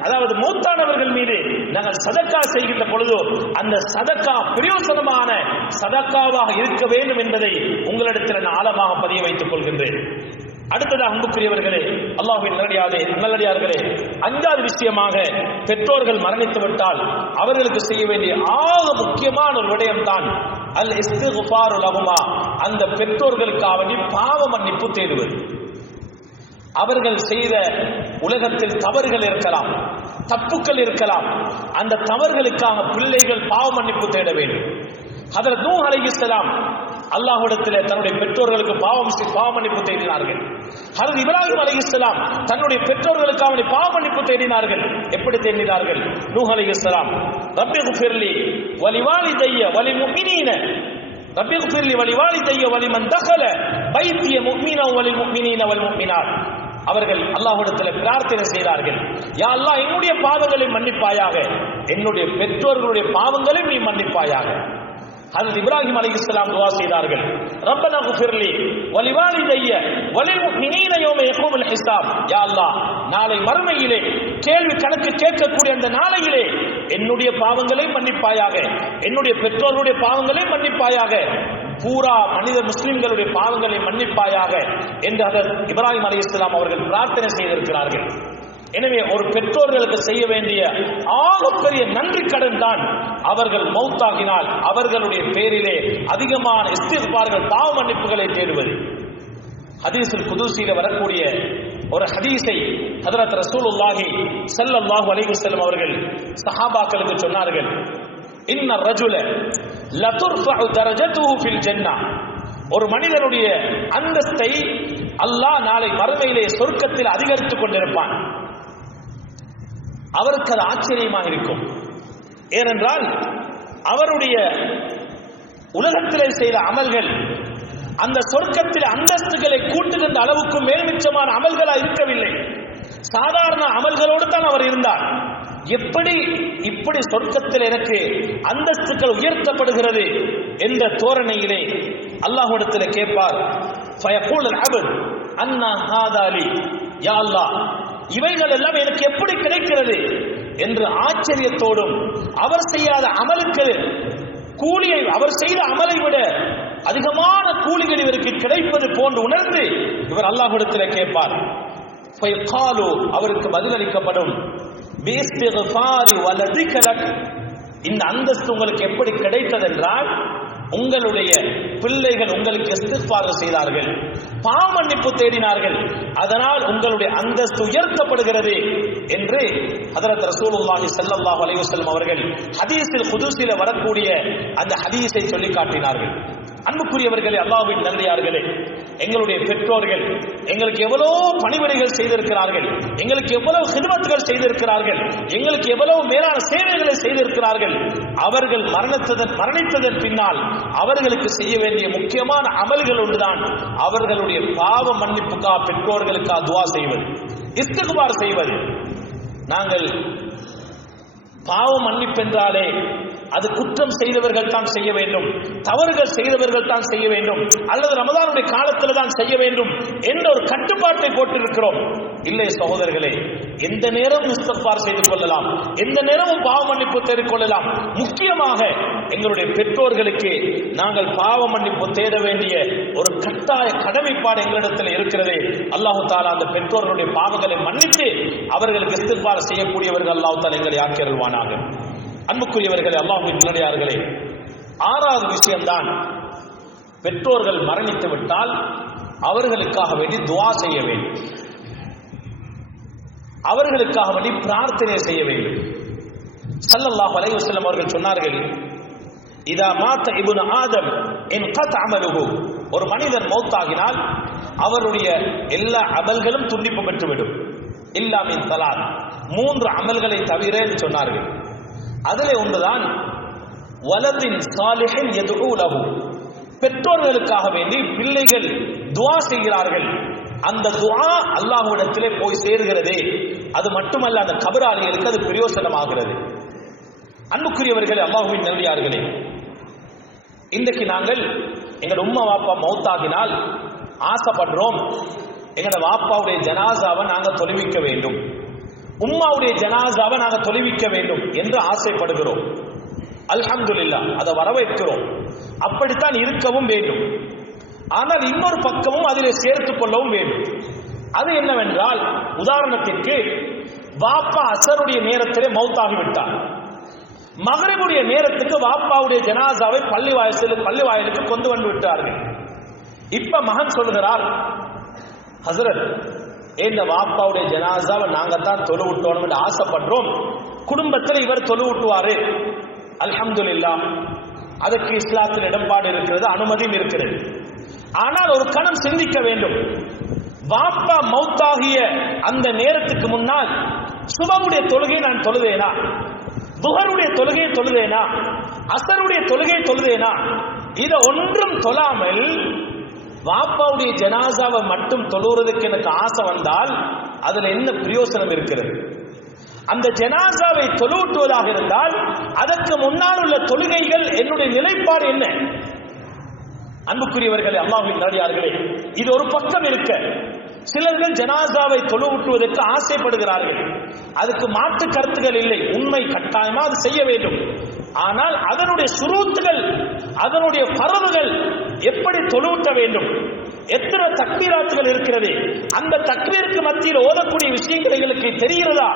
அதாவது மூத்தானவர்கள் மீது நாங்கள் சதக்கா செய்கின்ற பொழுது அந்த சதக்கா பிரயோசனமான சதக்காவாக இருக்க வேண்டும் என்பதை உங்களிடத்தில் நான் ஆழமாக பதிய வைத்துக் கொள்கின்றேன். அடுத்ததாக அன்புக்குரியவர்களே, அல்லாஹ்வின் நல்லடியார்களே, அஞ்சாவது விஷயமாக பெற்றோர்கள் மரணித்து விட்டால் அவர்களுக்கு செய்ய வேண்டிய ஆக முக்கியமான ஒரு விடயம் தான் அல் இஸ்திக்ஃபாரு லஹுமா, அந்த பெற்றோர்களுக்காக பாவ மன்னிப்பு தேடுவது. அவர்கள் செய்த உலகத்தில் தவறுகள் இருக்கலாம், தப்புக்கள் இருக்கலாம், அந்த தவறுகளுக்காக பிள்ளைகள் பாவ மன்னிப்பு தேட வேண்டும். ஹதரத் நூஹ் அலைஹிஸ்ஸலாம் அல்லாஹ்விடத்தில் தன்னுடைய பெற்றோர்களுக்கு பாவ மன்னிப்பு தேடினார்கள். ஹதரத் இப்ராஹிம் அலைஹிஸ்ஸலாம் தன்னுடைய பெற்றோர்களுக்காக பாவ மன்னிப்பு தேடினார்கள். எப்படி தேடினார்கள்? நூஹ் அலைஹிஸ்ஸலாம் ரப்பிக்ஃபிர்லி வலிவாலிதைய வலில்முஃமினீன ரப்பிக்ஃபிர்லி வலிவாலிதைய வலிமன் தഖல பைத்திய முஃமினா வலில்முஃமினீன வல்முஃமினாத். அவர்கள் அல்லாஹ்விடத்தில் பிரார்த்தனை செய்தார்கள், யா அல்லாஹ், என்னுடைய பாவங்களை மன்னிப்பாயாக, என்னுடைய பெற்றோர்களுடைய பாவங்களை நீ மன்னிப்பாயாக. ஹஜ்ரத் இப்ராஹிம் அலைஹிஸ்ஸலாம் துஆ செய்தார்கள், ரப்பனா குஃபிர்லி வலிவாலிதைய வலில்முஃமினீன யௌம யகூமுல் ஹிசாப். யா அல்லாஹ், நாளை மறுமையிலே கேள்வி கணக்கு கேட்கக்கூடிய அந்த நாளையிலே என்னுடைய பாவங்களை மன்னிப்பாயாக, என்னுடைய பெற்றோர்களுடைய பாவங்களை மன்னிப்பாயாக, பூரா மனித முஸ்லிம்களுடைய பாவங்களை மன்னிப்பாயாக என்று ஹஜ்ரத் இப்ராஹிம் அலைஹிஸ்ஸலாம் அவர்கள் பிரார்த்தனை செய்திருக்கிறார்கள். எனவே ஒரு பெற்றோர்களுக்கு செய்ய வேண்டிய ஆகப்பெரிய நன்றி கடன் தான் அவர்கள் மௌத்தாகினால் அவர்களுடைய பேரிலே அதிகமான இஸ்திக்பார்கள், பாவ மன்னிப்புகளை தேடுவது. ஹதீஸுல் குதுஸில வரக்கூடிய ஒரு ஹதீஸை ஹஜ்ரத் ரசூலுல்லாஹி ஸல்லல்லாஹு அலைஹி வஸல்லம் அவர்கள் சஹாபாக்களுக்கு சொன்னார்கள், இன்ன ரஜுல லதுர்ஃபஉ தரஜதுஹு ஃபில் ஜன்னah, ஒரு மனிதனுடைய அந்தஸ்தை அல்லாஹ் நாளை மறுமையிலே சொர்க்கத்தில் அதிகரித்துக் கொண்டிருப்பான். அவருக்கு அது ஆச்சரியமாக இருக்கும். ஏனென்றால் அவருடைய உலகத்திலே செய்த அமல்கள் அந்த சொர்க்கத்தில் அந்தஸ்துகளை கூட்டுகின்ற அளவுக்கு மேல்மிச்சமான அமல்களா இருக்கவில்லை. சாதாரண அமல்களோடு தான் அவர் இருந்தார். இப்படி சொர்க்கத்தில் எனக்கு அந்தஸ்துகள் உயர்த்தப்படுகிறது என்ற தோரணையிலே அல்லாஹ்விடத்தில் கேட்பார். ஃபயகூல் அல்-அப்த் அன்னா ஹாதா லி, யா அல்லாஹ், இவைகள் எல்லாம் எனக்கு எப்படி கிடைக்கிறது என்று ஆச்சரியத்தோடும் அவர் செய்யாத அமலுக்கு கூலியை, அவர் செய்த அமலை விட அதிகமான கூலிகள் இவருக்கு கிடைப்பது போன்று உணர்ந்து இவர் அல்லாஹ்விடத்தில் கேட்பார். அவருக்கு பதிலளிக்கப்படும், இந்த அந்தஸ்து உங்களுக்கு எப்படி கிடைத்தது என்றால் உங்களுடைய பிள்ளைகள் உங்களுக்கு இஸ்திக்ஃபார் செய்தார்கள், பாவ மன்னிப்பு தேடினார்கள், அதனால் உங்களுடைய அந்தஸ்து உயர்த்தப்படுகிறது என்று ஹஜ்ரத் ரசூலுல்லாஹி ஸல்லல்லாஹு அலைஹி வஸல்லம் அவர்கள் ஹதீஸில் குதுஸில வரக்கூடிய அந்த ஹதீஸை சொல்லி காட்டினார்கள். அன்புக்குரியவர்களே, அல்லாஹ்வின் நல்லடியார்களே, எங்களுடைய பெற்றோர்கள் எங்களுக்கு எவ்வளவு பணிவிடைகள் செய்திருக்கிறார்கள், எங்களுக்கு எவ்வளவு ஹிதமத்துகள் செய்திருக்கிறார்கள், எங்களுக்கு எவ்வளவு மேலான சேவைகளை செய்திருக்கிறார்கள். அவர்கள் மரணித்ததன் பின்னால் அவர்களுக்கு செய்ய வேண்டிய முக்கியமான அமல்கள் ஒன்றுதான் அவர்களுடைய பாவ மன்னிப்புக்காக பெற்றோர்களுக்காக துஆ செய்வது, இஸ்திக்பார் செய்வது. நாங்கள் பாவ மன்னிப்பென்றாலே அது குற்றம் செய்தவர்கள் தான் செய்ய வேண்டும், தவறுகள் செய்தவர்கள் தான் செய்ய வேண்டும், அல்லது ரமதானுடைய காலத்தில் தான் செய்ய வேண்டும் என்ற ஒரு கட்டுப்பாட்டை போட்டிருக்கிறோம். இல்லை சகோதரர்களே, எந்த நேரமும் இஸ்திக்பார் செய்து கொள்ளலாம், எந்த நேரமும் பாவ மன்னிப்பு தேடிக் கொள்ளலாம். முக்கியமாக எங்களுடைய பெற்றோர்களுக்கு நாங்கள் பாவ மன்னிப்பு தேட வேண்டிய ஒரு கட்டாய கடமைப்பாடு எங்களிடத்தில் இருக்கிறது. அல்லாஹு தஆலா அந்த பெற்றோர்களுடைய பாவங்களை மன்னித்து அவர்களுக்கு இஸ்திக்பார் செய்யக்கூடியவர்கள் அல்லாஹு தஆலா எங்களை ஆக்கி அருள்வானாக. அன்புக்குரியவர்களே, அல்லாஹ்வின் நல்லடியார்களே, ஆறாவது விஷயம்தான் பெற்றோர்கள் மரணித்து விட்டால் அவர்களுக்காக வேண்டி துஆ செய்ய வேண்டும், அவர்களுக்காக வேண்டி பிரார்த்தனை செய்ய வேண்டும். ஸல்லல்லாஹு அலைஹி வஸல்லம் அவர்கள் சொன்னார்கள், இதா மாத இப்னு ஆதம் இன்கத அமலுஹு, ஒரு மனிதன் மௌத்தாகினால் அவருடைய எல்லா அமல்களும் துண்டிப்பு பெற்றுவிடும். இல்லா மின் ஸலாத், 3 அமல்களை தவிர சொன்னார்கள். அதிலே ஒன்றுதான் வலதின் சாலிஹின் யதுஉ லஹு, பெற்றோர்களுக்காக வேண்டி பிள்ளைகள் துஆ செய்கிறார்கள், அந்த துஆ அல்லாஹ்விடத்திலே போய் சேர்கிறது. அது மட்டுமல்ல, அந்த கபராளிகளுக்கு அது பிரயோசனமாகிறது. அன்புக்குரியவர்களே, அல்லாஹ்வின் நல்லடியார்களே, இன்றைக்கு நாங்கள் எங்கள் உம்மா வாப்பா மௌத்தாகினால் ஆசைப்படுறோம், எங்களோட வாப்பாவுடைய ஜனாசாவை நாங்கள் தொழுவிக்க வேண்டும், உம்மாவுடைய ஜனாசாவை நாங்கள் தொழுவிக்க வேண்டும் என்று ஆசைப்படுகிறோம். அல்ஹம்துலில்லாஹ், அதை வரவேற்கிறோம். அப்படித்தான் இருக்கவும் வேண்டும். ஆனால் இன்னொரு பக்கமும் அதிலே சேர்த்துக் கொள்ளவும் வேண்டும். அது என்னவென்றால், உதாரணத்திற்கு வாப்பா அசருடைய நேரத்திலே மௌத்தாகிவிட்டார், மகரிபுடைய நேரத்துக்கு வாப்பாவுடைய ஜனாசாவை பள்ளி வாயிலுக்கு கொண்டு வந்து விட்டார்கள். இப்ப மகன் சொல்கிறார், ஹசரத், இந்த வாப்பாவுடைய ஜனாசாவை நாங்க தான் தொழு விட்டோம் என்று ஆசைப்படுறோம், குடும்பத்தில் இவர் தொழு விட்டுவாரு. அல்ஹம்துலில்லாஹ், அதற்கு இஸ்லாத்தில் இடம்பாடு இருக்கிறது, அனுமதியும் இருக்கிறது. ஆனால் ஒரு கணம் சிந்திக்க வேண்டும், வாப்பா மௌத்தாகிய அந்த நேரத்துக்கு முன்னால் சுபஹுடைய தொழுகை நான் தொழுதேனா, துஹருடைய தொழுகையை தொழுதேனா, அசருடைய தொழுகையை தொழுதேனா? இதை ஒன்றும் தொழாமல் வாப்பாவுடைய ஜனாசாவை மட்டும் தொழுறதுக்கு எனக்கு ஆசை வந்தால் அதுல என்ன பிரயோசனம் இருக்கிறது? அந்த ஜனாசாவை தொழுவுட்டுவதாக இருந்தால் அதற்கு முன்னால் உள்ள தொழுகைகள் என்னுடைய நிலைப்பாடு என்ன? அன்புக்குரியவர்களே, அல்லாஹ்வின் நல்லடியார்களே, இது ஒரு பக்கம் இருக்க, சிலர்கள் ஜனாசாவை தொழுவுட்டுவதற்கு ஆசைப்படுகிறார்கள். அதுக்கு மாற்று கருத்துகள் இல்லை, உண்மை, கட்டாயமா அது செய்ய வேண்டும். ஆனால் அதனுடைய சுரூத்துகள், அதனுடைய பரவுகள், எப்படி தொழுவுட்ட வேண்டும், எத்தனை தக்பீராத்துகள் இருக்கிறது, அந்த தக்பீருக்கு மத்தியில் ஓதக்கூடிய விஷயங்கள் எங்களுக்கு தெரிகிறதா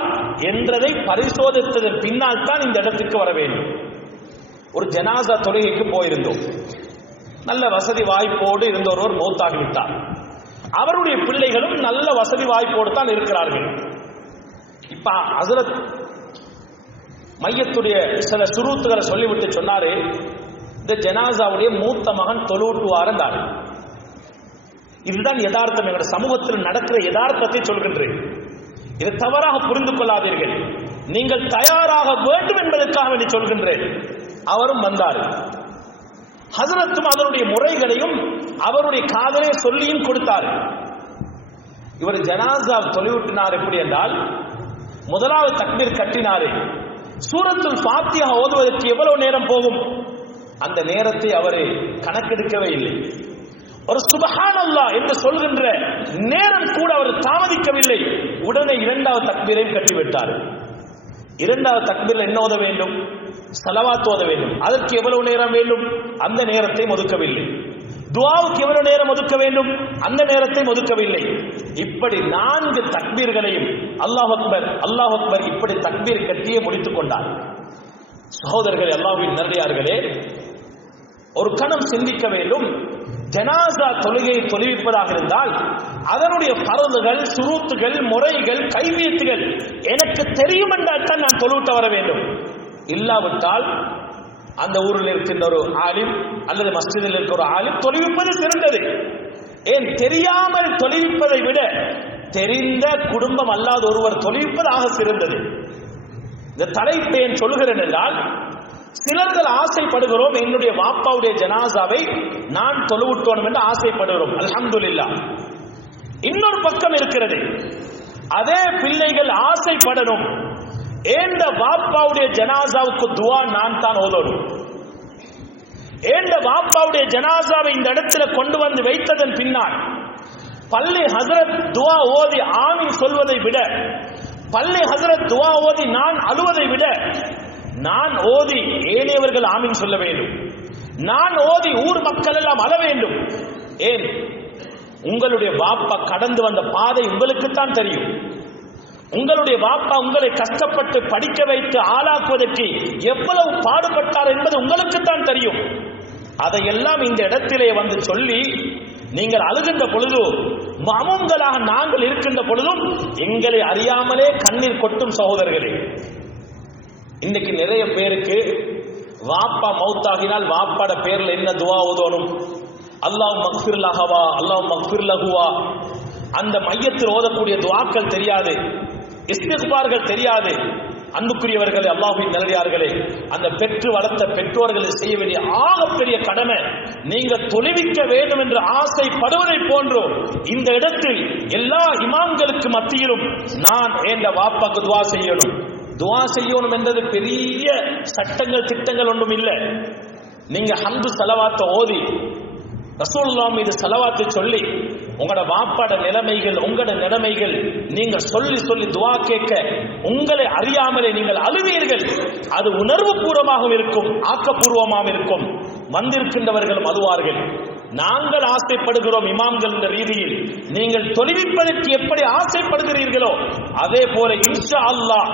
என்றதை பரிசோதித்ததன் பின்னால் தான் இந்த இடத்துக்கு வர வேண்டும். ஒரு ஜனாசா தொழுகைக்கு போயிருந்தோம், நல்ல வசதி வாய்ப்போடு இருந்த ஒருவர் மௌத்தாகிவிட்டார். அவருடைய பிள்ளைகளும் நல்ல வசதி வாய்ப்போடு தான் இருக்கிறார்கள். இப்ப ஹஜ்ரத் மையத்துடைய சில சுரூத்துகளை சொல்லிவிட்டு சொன்னாரு, இந்த ஜனாசாவுடைய மூத்த மகன் தொழுவுட்டுவார் என்றார். இதுதான் யதார்த்தம், எங்களுடைய சமூகத்தில் நடக்கிற யதார்த்தத்தை சொல்கின்றேன். இதை தவறாக புரிந்து கொள்ளாதீர்கள், நீங்கள் தயாராக வேண்டும் என்பதற்காக வேண்டி சொல்கின்றேன். அவரும் வந்தார், ஹஜ்ரத்தும் அதனுடைய முறைகளையும் அவருடைய காதலை சொல்லியும் கொடுத்தார். இவர் ஜனாசா தொழுவிட்டினார். எப்படி என்றால், முதலாவது தக்பீர் கட்டினாரு, சூரத்துல் ஃபாத்திஹா ஓதுவதற்கு எவ்வளவு நேரம் போகும், அந்த நேரத்தை அவர் கணக்கெடுக்கவே இல்லை. ஒரு சுப்ஹானல்லாஹ் என்று சொல்கின்ற நேரம் கூட அவர் தாமதிக்கவில்லை. உடனே இரண்டாவது தக்பீரையும் கட்டிவிட்டார். இரண்டாவது தக்பீரில் என்ன ஓத வேண்டும்? ஸலவாத் ஓத வேண்டும். அதற்கு எவ்வளவு நேரம் வேண்டும்? அந்த நேரத்தை ஒதுக்கவில்லை. துஆவுக்கு எவ்வளவு நேரம் ஒதுக்க வேண்டும்? அந்த நேரத்தை ஒதுக்கவில்லை. இப்படி 4 தக்பீர்களையும் அல்லாஹ் அக்பர் அல்லாஹ் அக்பர் இப்படி தக்பீர் கட்டியே முடித்துக் கொண்டார். சகோதரர்களே, அல்லாஹ்வின் நல்லடியார்களே, ஒரு கணம் சிந்திக்க வேண்டும். ஜனாசா தொழுகையை தொழுவிப்பதாக இருந்தால் அதனுடைய பரவுகள், சுரூத்துகள், முறைகள், கைவியத்துகள் எனக்கு தெரியும் என்றால் தான் நான் தொழுவிட்டு வர வேண்டும். இல்லாவிட்டால் அந்த ஊரில் இருக்கின்ற ஒரு ஆலிம் அல்லது மஸ்ஜிதில் இருக்கிற ஒரு ஆலிம் தொழுவிப்பது சிறந்தது. ஏன், தெரியாமல் தொழுவிப்பதை விட தெரிந்த குடும்பம் அல்லாத ஒருவர் தொழுவிப்பதாக சிறந்தது. இந்த தலைப்பை ஏன் சொல்கிறேன் என்றால், சிலர்கள் ஆசைப்படுகிறோம், என்னுடைய வாப்பாவுடைய ஜனாசாவை நான் தொழுவிட்டோம் என்று ஆசைப்படுகிறோம். அல்ஹம்துலில்லாஹ். இன்னொரு பக்கம் இருக்கிறது, அதே பிள்ளைகள் ஆசைப்படணும், ஏண்ட வாப்பாவுடைய ஜனாசாவுக்கு துஆ நான் தான் ஓதணும், ஏண்ட வாப்பாவுடைய ஜனாசாவை இந்த இடத்துல கொண்டு வந்து வைத்ததன் பின்னால் பள்ளி ஹஜ்ரத் துஆ ஓதி ஆமீன் சொல்வதை விட, பள்ளி ஹஜ்ரத் துஆ ஓதி நான் அழுவதை விட, நான் ஓதி ஏனையவர்கள் ஆமீன் சொல்ல வேண்டும், நான் ஓதி ஊர் மக்கள் எல்லாம் அழ வேண்டும். ஏன், உங்களுடைய வாப்பா கடந்து வந்த பாதை உங்களுக்குத்தான் தெரியும். உங்களுடைய வாப்பா உங்களை கஷ்டப்பட்டு படிக்க வைத்து ஆளாக்குவதற்கு எவ்வளவு பாடுபட்டார் என்பது உங்களுக்குத்தான் தெரியும். அதையெல்லாம் இந்த இடத்திலே வந்து சொல்லி நீங்கள் அழுகின்ற பொழுது, மாமூன்களாக நாங்கள் இருக்கின்ற பொழுதும் எங்களை அறியாமலே கண்ணீர் கொட்டும். சகோதரர்களே, இன்னைக்கு நிறைய பேருக்கு வாப்பா மௌத்தாகினால் வாப்பாட பேர்ல என்ன துஆ ஓதணும்? அல்லாஹ் மக்ஃபிர் லஹவா, அல்லாஹ் மக்ஃபிர் லஹுவா, அந்த மையத்தில் ஓதக்கூடிய துஆக்கள் தெரியாது. இஸ்திக்பார்கள் தெரியாது. அன்புக்குரியவர்களே, அல்லாஹ்வின் நல்லடியார்களே, அந்த பெற்று வளர்த்த பெற்றோர்களை செய்ய வேண்டிய ஆகப்பெரிய கடமை நீங்க தொழுவிக்க வேண்டும் என்று ஆசைப்படுவதை போன்றோ இந்த இடத்தில் எல்லா இமாம்களுக்கு மத்தியிலும் நான் என்ற வாப்பாக்கு துவா செய்யணும் என்றது பெரிய சட்டங்கள் திட்டங்கள் ஒன்றும் இல்லை. நீங்க ஹம்து ஸலவாத்தை ஓதி ரசூலுல்லாஹ் மீது ஸலவாத்தை சொல்லி உங்களோட வாப்பாட நிலைமைகள் நீங்க சொல்லி துவா கேட்க உங்களை அறியாமலே நீங்கள் அழுவீர்கள். அது உணர்வு பூர்வமாகவும் இருக்கும், ஆக்கப்பூர்வமாகவும் இருக்கும். வந்திருக்கின்றவர்களும் அழுவார்கள். நாங்கள் ஆசைப்படுகிறோம் இமாம்கள் என்ற ரீதியில் நீங்கள் தொழுவிப்பதற்கு எப்படி ஆசைப்படுகிறீர்களோ அதே போல இன்ஷா அல்லாஹ்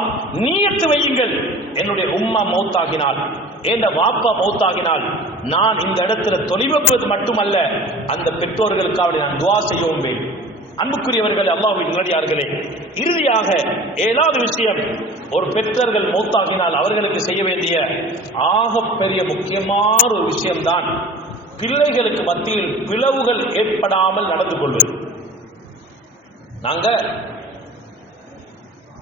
நியத்து வையுங்கள். என்னுடைய உம்மா மௌத்தாகினால், என் வாப்பா மௌத்தாகினால் நான் இந்த இடத்துல தொழுவிப்பது மட்டுமல்ல, அந்த பெற்றோர்களுக்காக நான் துஆ செய்யவும் வேண்டும். அன்புக்குரியவர்களே, அல்லாஹ்வின் நல்லடியார்களே, இறுதியாக 7வது விஷயம், ஒரு பெற்றோர்கள் மௌத்தாகினால் அவர்களுக்கு செய்ய வேண்டிய ஆகப்பெரிய முக்கியமான ஒரு விஷயம்தான் பிள்ளைகளுக்கு மத்தியில் பிளவுகள் ஏற்படாமல் நடந்து கொள்வது. நாங்க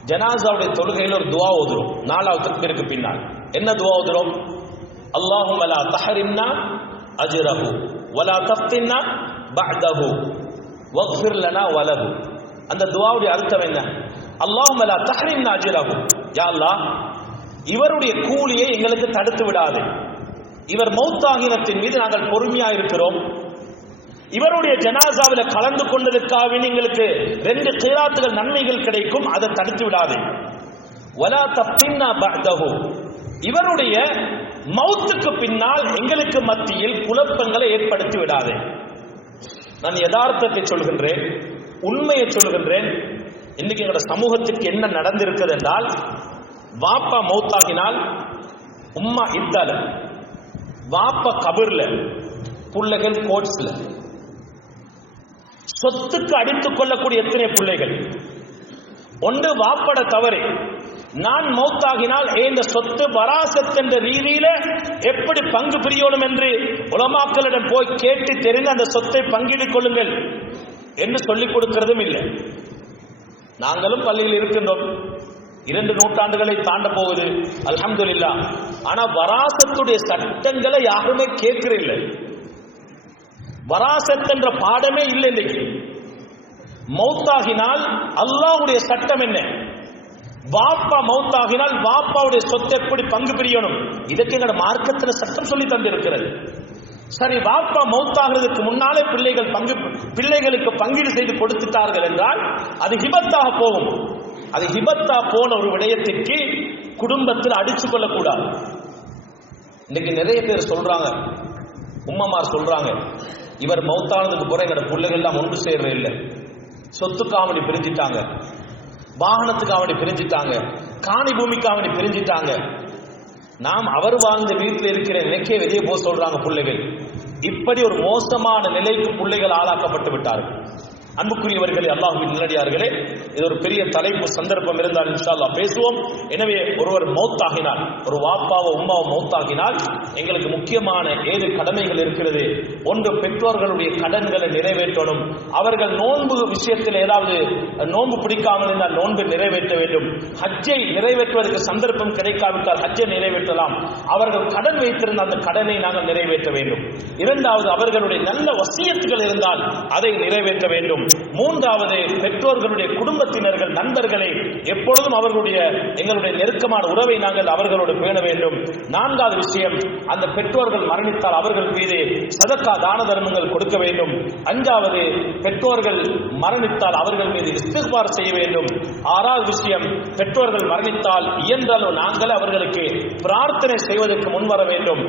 ஜனாசாவுடைய தொழுகையில் ஒரு துஆ ஓதுறோம் 4வது தக்பீருக்கு பின்னால். என்ன துஆ ஓதுறோம்? அல்லாஹும்ம லா தஹரிம்னா அஜ்ரஹு வலா தஃப்தின்னா பஅதஹு வக்ஃபிர் லனா வலஹு. அந்த துஆவுடைய அர்த்தம் என்ன? அல்லாஹும்ம லா தஹரிம்னா அஜ்ரஹு, யா அல்லாஹ் இவருடைய கூலியை எங்களுக்கு தடுத்து விடாதே. இவர் மௌத்தாகினத்தின் மீது நாங்கள் பொறுமையா இருக்கிறோம். இவருடைய ஜனாசாவில் கலந்து கொண்டதற்காக எங்களுக்கு 2 கிராத்துகள் நன்மைகள் கிடைக்கும், அதை தடுத்து விடாதே. வலா தஃப்தின்னா பஅதஹு, இவருடைய மௌத்துக்கு பின்னால் எங்களுக்கு மத்தியில் குழப்பங்களை ஏற்படுத்தி விடாதே. நான் யதார்த்தத்தை சொல்கின்றேன், உண்மையை சொல்கின்றேன். இன்னைக்கு எங்களோட சமூகத்துக்கு என்ன நடந்திருக்கிறது என்றால், வாப்பா மௌத்தாகினால் உம்மா இத்தால, வாப்பா கபர்ல, பிள்ளைகள் கோட்ஸ்ல, சொத்துக்கு அடித்துக் கொள்ளக்கூடிய எத்தனை பிள்ளைகள். ஒன்று வாப்பட தவறு, நான் மௌத்தாகினால் இந்த சொத்து வராசத் என்ற ரீதியில எப்படி பங்கு பிரியணும் என்று உலமாக்களிடம் போய் கேட்டு தெரிந்து அந்த சொத்தை பங்கிட்டுக் கொள்ளுங்கள் என்று சொல்லிக் கொடுக்கிறதும் இல்லை. நாங்களும் பள்ளியில் இருக்கின்றோம், 2 நூற்றாண்டுகளை தாண்ட போகுது, அல்ஹம்துலில்லாஹ். ஆனா வராசத்துடைய சட்டங்களை யாருமே கேட்கிறதில்லை. வராசத் என்ற பாடமே இல்லை. இன்னைக்கு மௌத்தாகினால் அல்லாஹ்வுடைய சட்டம் என்ன? வாப்பா மௌத்தாகினால் வாப்பாவுடைய சொத்தை எப்படி பங்கு பிரியணும், இதற்கு எங்களோட மார்க்கத்தில் சட்டம் சொல்லி தந்திருக்கிறது. சரி, வாப்பா மௌத்தாகிறதுக்கு முன்னாலே பிள்ளைகளுக்கு பங்கீடு செய்து கொடுத்துட்டார்கள் என்றால் அது ஹிபத்தாக போகும். அது ஹிபத்தா போன ஒரு விடயத்திற்கு குடும்பத்தில் அடிச்சு கொள்ளக்கூடாது. இன்னைக்கு நிறைய பேர் சொல்றாங்க, உம்மமார் சொல்றாங்க, இவர் மௌத்தானதுக்கு பிறகு எங்களோட பிள்ளைகள் எல்லாம் ஒன்று சேர்ற இல்லை, சொத்துக்காவணி பிரிஞ்சிட்டாங்க, வாகனத்துக்காவணி பிரிஞ்சிட்டாங்க, காணி பூமிக்காவணி பிரிஞ்சிட்டாங்க. நாம் அவர் வாழ்ந்த வீட்டில் இருக்கிற நிலைக்கே வெளியே போக சொல்றாங்க பிள்ளைகள். இப்படி ஒரு மோசமான நிலைக்கு பிள்ளைகள் ஆளாக்கப்பட்டு விட்டார்கள். அன்புக்குரியவர்களே, அல்லாஹ்வின் நல்லடியார்களே, இது ஒரு பெரிய தலைப்பு சந்தர்ப்பம் இருந்தால் இன்ஷா அல்லாஹ் பேசுவோம். எனவே ஒருவர் மௌத்தாகினால், ஒரு வாப்பாவோ உம்மாவோ மௌத்தாகினால் எங்களுக்கு முக்கியமான 7 கடமைகள் இருக்கிறது. ஒன்று, பெற்றோர்களுடைய கடன்களை நிறைவேற்றணும். அவர்கள் நோன்பு விஷயத்தில் ஏதாவது நோன்பு பிடிக்காமல் இருந்தால் நோன்பை நிறைவேற்ற வேண்டும். ஹஜ்ஜை நிறைவேற்றுவதற்கு சந்தர்ப்பம் கிடைக்காவிட்டால் ஹஜ்ஜை நிறைவேற்றலாம். அவர்கள் கடன் வைத்திருந்த அந்த கடனை நாங்கள் நிறைவேற்ற வேண்டும். 2வது, அவர்களுடைய நல்ல வசியத்துகள் இருந்தால் அதை நிறைவேற்ற வேண்டும். 3வது, பெற்றோர்களுடைய குடும்பத்தினர்கள் நண்பர்களை எப்பொழுதும் எங்களுடைய நெருக்கமான உறவை நாங்கள் அவர்களோடு பேண வேண்டும். 4வது விஷயம், அந்த பெற்றோர்கள் மரணித்தால் அவர்கள் மீது சதக்கா தான தர்மங்கள் கொடுக்க வேண்டும். 5வது, பெற்றோர்கள் மரணித்தால் அவர்கள் மீது இஸ்திக்பார் செய்ய வேண்டும். 6வது விஷயம், பெற்றோர்கள் மரணித்தால் இயன்றளவு நாங்கள் அவர்களுக்கு பிரார்த்தனை செய்வதற்கு முன்வர வேண்டும்.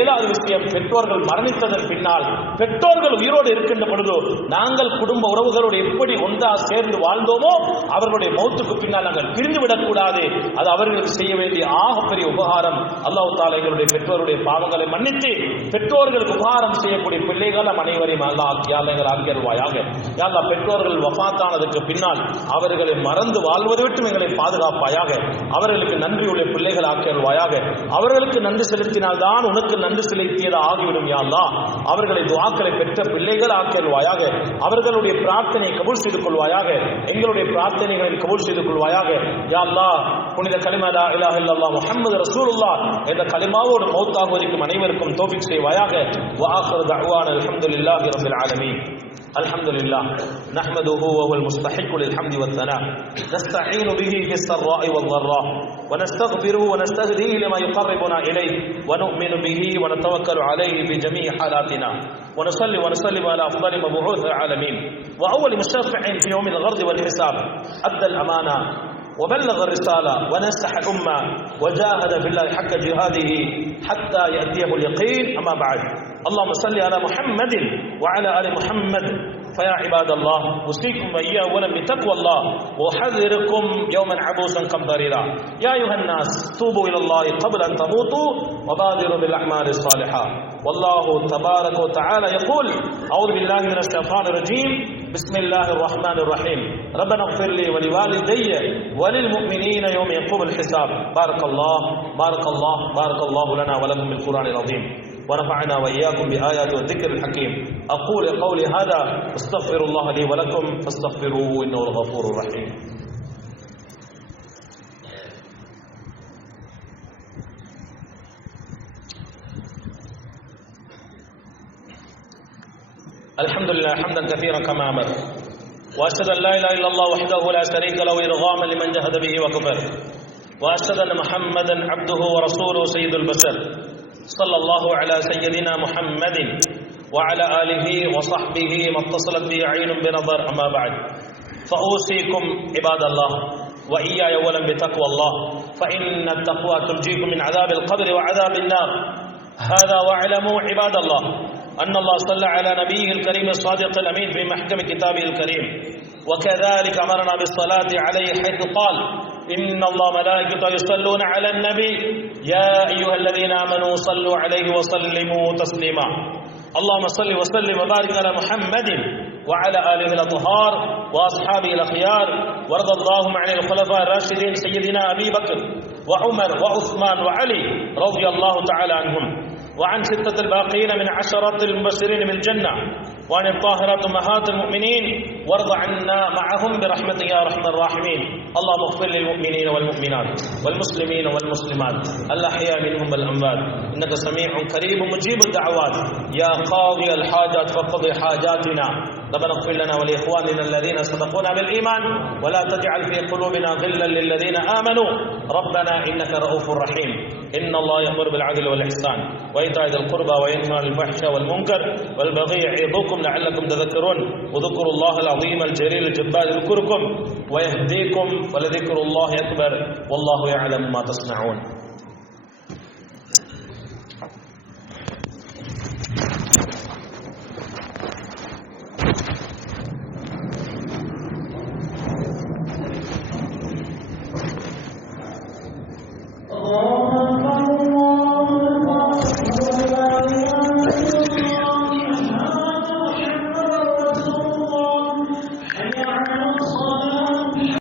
7வது விஷயம், பெற்றோர்கள் மரணித்ததன் பின்னால் பெற்றோர்கள் உயிரோடு இருக்கின்ற பொழுது நாங்கள் குடும்ப உறவுகளோடு எப்படி ஒன்றா சேர்ந்து வாழ்ந்தோமோ அவர்களுடைய மௌத்துக்கு பின்னால் நாங்கள் பிரிந்து விடக்கூடாது. அது அவர்களுக்கு செய்ய வேண்டிய ஆகப்பெரிய உபகாரம். அல்லாஹ் தஆலா எங்களுடைய பெற்றோருடைய பாவங்களை மன்னித்து பெற்றோர்களுக்கு உபகாரம் செய்யக்கூடிய பிள்ளைகள் அனைவரையும் அல்லாஹ் ஆக்கியருள்வாயாக. யா அல்லாஹ், பெற்றோர்கள் வஃபாத்தானதுக்கு பின்னால் அவர்களை மறந்து வாழ்வதை விட்டு எங்களை பாதுகாப்பாயாக. அவர்களுக்கு நன்றியுள்ள பிள்ளைகள் ஆக்கியருள்வாயாக. அவர்களுக்கு நன்றி செலுத்தினால்தான் உனக்கு நன்றி செலுத்தியது ஆகிவிடும். யா அல்லாஹ், அவர்களை துஆக்களை பெற்ற பிள்ளைகள் ஆக்கியருள்வாயாக. அவர்களுடைய பிரார்த்தனை பிரார்த்தனை கபூல் செய்து கொள்வாயாக, எங்களுடைய பிரார்த்தனைகளை கபூல் செய்து கொள்வாயாக. யா அல்லாஹ், புனித கலிமா லா இலாஹ இல்லல்லாஹ் முஹம்மது ரசூலுல்லாஹ் என்ற கலிமாவோடு மௌத்தாகுவதற்கும் அனைவருக்கும் தௌஃபீக் செய்வாயாக. வ ஆகிரு தஅவானா அல்ஹம்துலில்லாஹி ரப்பில் ஆலமீன். الحمد لله نحمده وهو المستحق للحمد والثناء، نستعين به في السراء والضراء، ونستغفره ونستهديه لما يقربنا إليه، ونؤمن به ونتوكل عليه في جميع حالاتنا، ونصلي ونسلم على أفضل مبعوث العالمين وأول مشفع في يوم الغرض والحساب، أدى الأمانة وبلغ الرسالة ونصح الأمة وجاهد في الله حق جهاده حتى يأتيه اليقين. أما بعد، اللهم صل على محمد وعلى آل محمد. فيا عباد الله، أوصيكم وإياي أولا بتقوى الله، وأحذركم يوما عبوسا قمطريرا. يا أيها الناس، توبوا إلى الله قبل أن تموتوا وبادروا بالأعمال الصالحة. والله تبارك وتعالى يقول: أعوذ بالله من الشيطان الرجيم، بسم الله الرحمن الرحيم، ربنا اغفر لي ولوالدي وللمؤمنين يوم يقوم الحساب. بارك الله بارك الله بارك الله لنا ولكم بالقرآن العظيم، ونفعنا وإياكم بآيات والذكر الحكيم. أقول قولي هذا، استغفر الله لي ولكم فاستغفروه إنه الغفور الرحيم. الحمد لله حمدا كثيرا كما أمر، وأشهد أن لا إله إلا الله وحده لا شريك له إرغاما لمن جهد به وكفر، وأشهد أن محمدا عبده ورسوله سيد البشر، صلى الله على سيدنا محمد وعلى آله وصحبه ما اتصلت به عين بنظر. أما بعد، فأوصيكم عباد الله وإياي أولا بتقوى الله، فإن التقوى تنجيكم من عذاب القبر وعذاب النار. هذا واعلموا عباد الله أن الله صلى على نبيه الكريم الصادق الأمين في محكم كتابه الكريم، وكذلك أمرنا بالصلاة عليه حيث قال: إن الله ملائكته يصلون على النبي يا أيها الذين آمنوا صلوا عليه وسلموا تسليما. اللهم صل وسلم وبارك على محمد وعلى آله الأطهار وأصحابه الأخيار، وارض اللهم عن الخلفاء الراشدين سيدنا أبي بكر وعمر وعثمان وعلي رضي الله تعالى عنهم، وعن ستة الباقين من عشرة المبشرين بالجنة، وعن الطاهرات أمهات المؤمنين، وارض عنا معهم برحمتك يا أرحم الراحمين. اللهم اغفر للمؤمنين والمؤمنات والمسلمين والمسلمات الأحياء منهم والأموات، إنك سميع قريب مجيب الدعوات. يا قاضي الحاجات فاقض حاجاتنا. ربنا اغفر لنا ولإخواننا الذين سبقونا بالإيمان، ولا تجعل في قلوبنا غلا للذين آمنوا ربنا إنك رؤوف رحيم. إن الله يأمر بالعدل والإحسان وإيتاء ذي القربى وينهى عن الفحشاء والمنكر والبغي يعظكم لعلكم تذكرون. وذكروا الله العظيم الجليل الجبار يذكركم ويهديكم، ولذكر الله أكبر، والله يعلم ما تصنعون. Allah